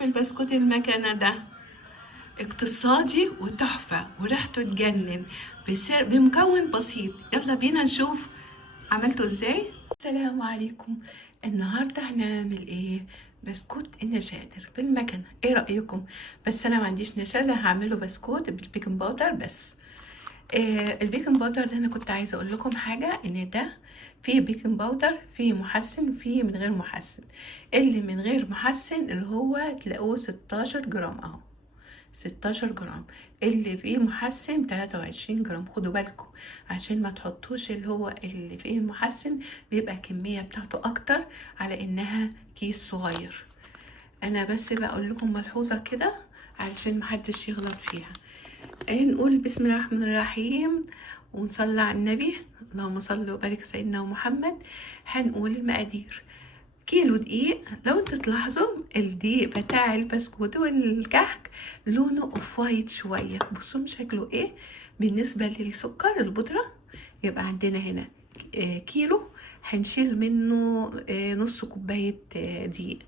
في البسكوت المكنة ده؟ اقتصادي وتحفة وريحته تجنن بمكون بسيط. يلا بينا نشوف عملته ازاي. السلام عليكم. النهاردة هنعمل ايه؟ بسكوت النشادر بالمكنة، ايه رأيكم؟ بس انا ما عنديش نشادر، هعمله بسكوت بالبيكنج باودر بس. البيكنج باودر ده انا كنت عايزه اقول لكم حاجه، ان ده فيه بيكنج باودر، فيه محسن، فيه من غير محسن. اللي من غير محسن اللي هو تلاقوه 16 جرام اهو، 16 جرام. اللي فيه محسن 23 جرام. خدوا بالكم عشان ما تحطوش اللي هو اللي فيه محسن، بيبقى كمية بتاعته اكتر على انها كيس صغير. انا بس بقول لكم ملحوظة كده علشان محدش يغلط فيها. نقول بسم الله الرحمن الرحيم ونصلي على النبي، اللهم صل وبارك سيدنا محمد. هنقول المقادير. كيلو دقيق، لو انتوا تلاحظوا الدقيق بتاع البسكوت والكحك لونه اوف وايت شويه، بصوا شكله ايه. بالنسبه للسكر البودره، يبقى عندنا هنا كيلو، هنشيل منه نص كوبايه دقيق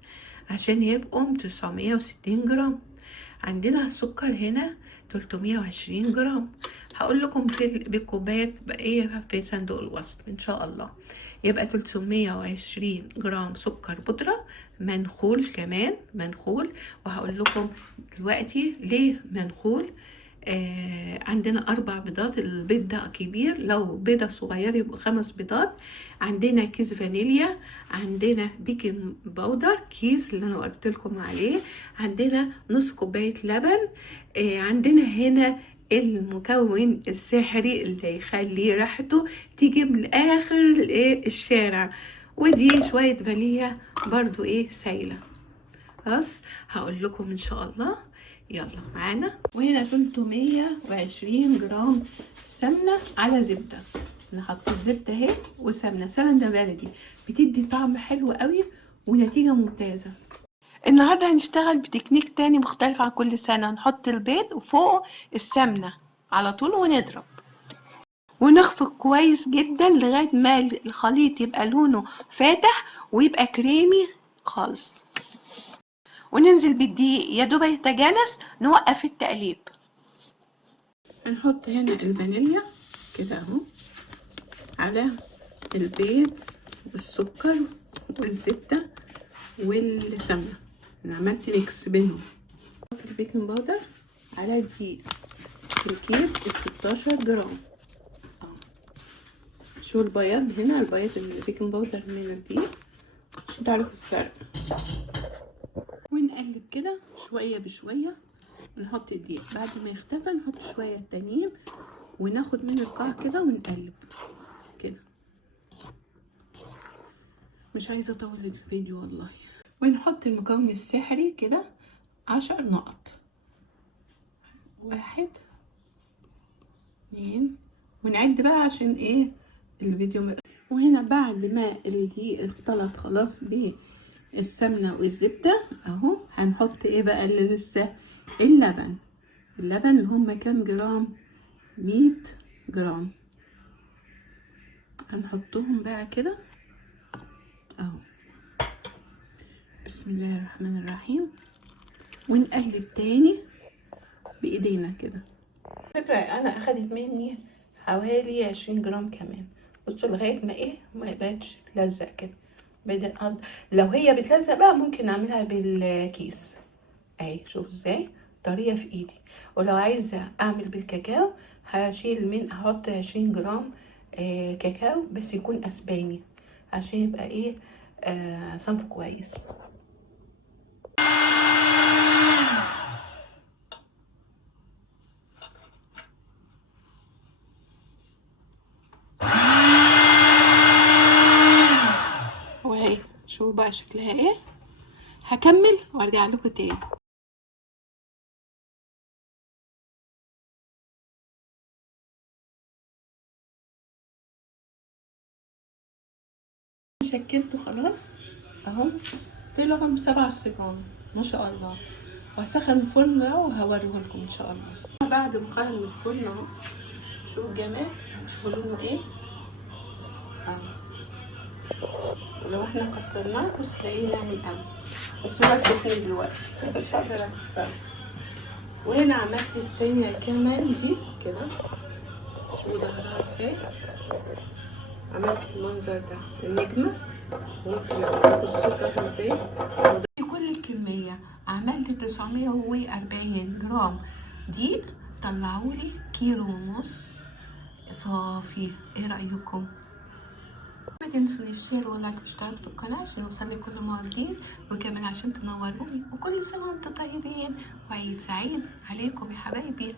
عشان يبقوا 960 جرام. عندنا السكر هنا 320 جرام. هقول لكم بالكوبايات ايه في صندوق الوصف ان شاء الله. يبقى 320 جرام سكر بودرة منخول، كمان منخول. وهقول لكم دلوقتي ليه منخول. عندنا 4 بيضات، البيض ده كبير، لو بيضة صغيرة يبقوا 5 بيضات. عندنا كيس فانيليا، عندنا بيكنج باودر كيس اللي انا قلت لكم عليه، عندنا نص كوباية لبن. عندنا هنا المكون السحري اللي يخلي ريحته تيجي من اخر الشارع، ودي شوية فانيليا برضو سايلة. خلاص هقول لكم ان شاء الله. يلا معانا. وهنا 320 جرام سمنة على زبدة. انا حطيت زبدة اهي وسمنة، سمنة بلدي بتدي طعم حلو قوي ونتيجة ممتازة. النهاردة هنشتغل بتكنيك تاني مختلف عن كل سنة. نحط البيض وفوقه السمنة على طول ونضرب ونخفق كويس جدا لغاية ما الخليط يبقى لونه فاتح ويبقى كريمي خالص، وننزل بالدقيق يا دوب يتجانس، نوقف التقليب. هنحط هنا الفانيليا كده اهو على البيض والسكر والزبدة والسمنة. انا عملت ميكس بينهم. نحط البيكنج باودر على الدقيق في الكيس 16 جرام. شو البياض هنا، البياض من البيكنج باودر من الدقيق عشان تعرفوا الفرق. ونقلب كده شويه بشويه، ونحط الدقيق بعد ما يختفى نحط شويه تانيين، وناخد من القاع كده ونقلب كده. مش عايزه اطول الفيديو والله. ونحط المكون السحري كده 10 نقط، 1 2، ونعد بقى عشان الفيديو. وهنا بعد ما الدقيق اختلط خلاص بالسمنه والزبده اهو، هنحط بقى اللي لسه اللبن. اللبن اللي هم كام جرام؟ 100 جرام. هنحطهم بقى كده اهو، بسم الله الرحمن الرحيم، ونقلب تاني بايدينا كده. فكرة انا اخدت مني حوالي 20 جرام كمان. بصوا لغايه ما بقتش تلزق كده. لو هي بتلزق بقى ممكن اعملها بالكيس اهي. شوف ازاي طريه في ايدي. ولو عايزه اعمل بالكاكاو هحط 20 جرام كاكاو، بس يكون اسباني عشان يبقى صنف كويس. وهي شوفوا بقى شكلها هكمل وارجع لكم تاني. شكلته خلاص اهو، طلعوا 7 سجان ما شاء الله. وهسخن الفرن بقى وهوريه لكم ان شاء الله. بعد ما خرج من الفرن اهو، شوفوا الجمال، شوفوا لونه اهو. ولو احنا كسرناه كنت تلاقيه ناعم قوي، بس هو سخن دلوقتي مش هقدر اكسره. وهنا عملت التانية كمان دي كده، وظهرها ازاي، عملت المنظر ده النجمة، ممكن لو الصوت ازاي. كل الكمية عملت 940 جرام دي، طلعولي كيلو ونص صافي. ايه رأيكم؟ ما تنسوا الشير واللايك والاشتراك في القناة عشان يوصلك كل ما جديد، وكمان عشان تنوروني. وكل سنة وانتم طيبين، وعيد سعيد عليكم يا حبايبي.